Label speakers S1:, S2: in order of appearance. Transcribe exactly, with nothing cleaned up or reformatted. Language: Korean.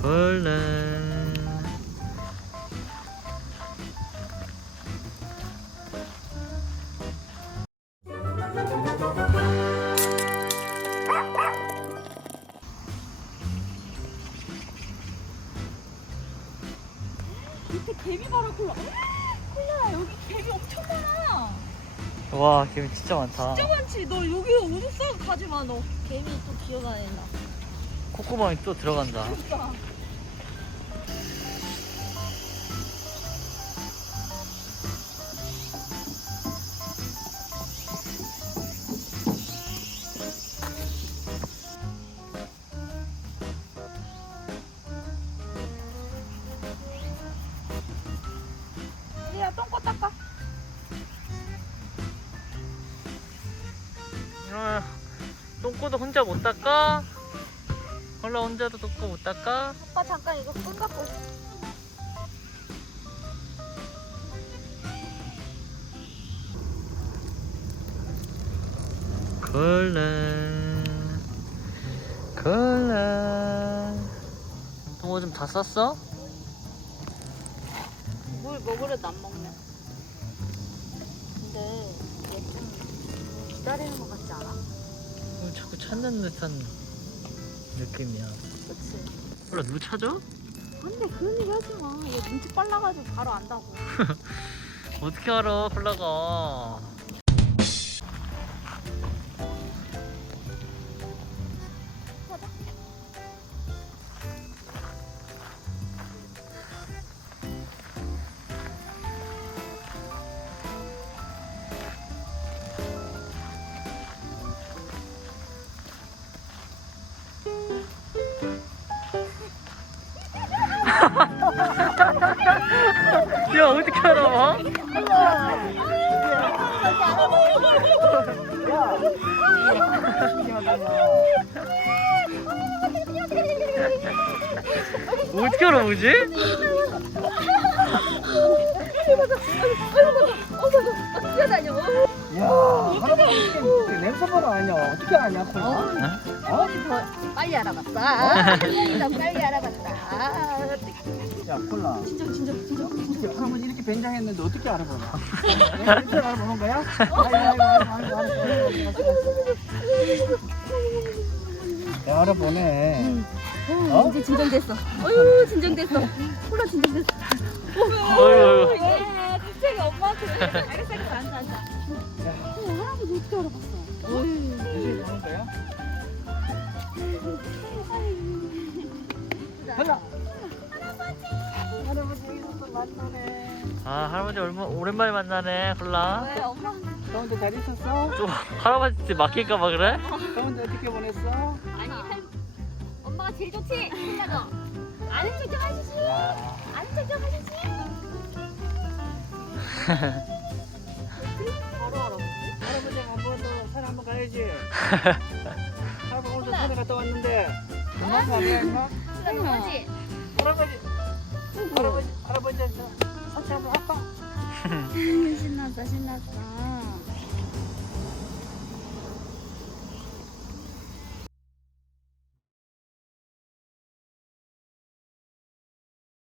S1: 걸레.
S2: 밑에 개미 봐라 콜라. 콜라 여기 개미 엄청 많아.
S1: 와, 개미 진짜 많다.
S2: 진짜 많지. 너 여기 오줌 가지 마 너. 개미 또 기어다닌다.
S1: 콧구멍이 또 들어간다.
S2: 진짜. 야 똥꼬 닦아.
S1: 아, 똥꼬도 혼자 못 닦아? 콜라 혼자도 똥꼬 못 닦아?
S2: 아빠 잠깐 이거 끈 갖고.
S1: 걸레 걸레. 똥오 좀 다 쌌어?
S2: 물 먹으려도 안 먹네. 근데 얘 좀 기다리는 것 같지 않아?
S1: 어, 자꾸 찾는 듯한 느낌이야.
S2: 그치?
S1: 콜라 누구 찾아?
S2: 근데 그런 얘기 하지 마. 얘 눈치 빨라가지고 바로 안다고.
S1: 어떻게 알아 콜라가. 야, 어떻게 알아봐? 어떻게 알아보지?
S2: 뛰어다녀.
S3: 야, 할아버지 냄새만 아냐? 어떻게 아냐, 콜라?
S2: 할머니 더 빨리 알아봤다. 할머니 더 빨리 알아봤다.
S3: 야, 콜라.
S2: 진정 진정 진정.
S3: 진짜 할아버지 이렇게 변장했는데 어떻게 알아보냐? 내가 냄새 알아보는 거야? 아이고, 아이고, 아이고, 아이고, 알았어, 알았어, 알았어. 야, 알아보네.
S2: 어? 이제 진정됐어. 어휴 진정됐어. 콜라 진정됐어.
S1: 어휴.
S2: 예, 갑자기 엄마한테 알겠어 알겠어 앉아 앉아. 어, 할아버지 어떻게 알아봤어? 어휴.
S3: 냄새 나는 거야? 콜라. 할아버지 여기서 또 만나네.
S1: 아, 할아버지 얼마 오랜만에 만나네 콜라.
S2: 왜 엄마?
S3: 더운데 잘 있었어?
S1: 좀 할아버지 맡길까봐 그래?
S3: 더운데 어떻게 보냈어?
S2: 아니 할 엄마가 제일 좋지. 콜라 너. 아는 척 좀 하시지.
S3: 야,
S2: 아는 척 좀 하시지. 바로 알아보지.
S3: 할아버지 한번 더 산 한번 가야지. 할아버지 오늘 산에 갔다 왔는데 그만 가냐 임마?
S2: 콜라 너무지.
S3: 할아버지, 할아버지, 할아버지 산책 한번 할까?
S2: 신났어 신났어.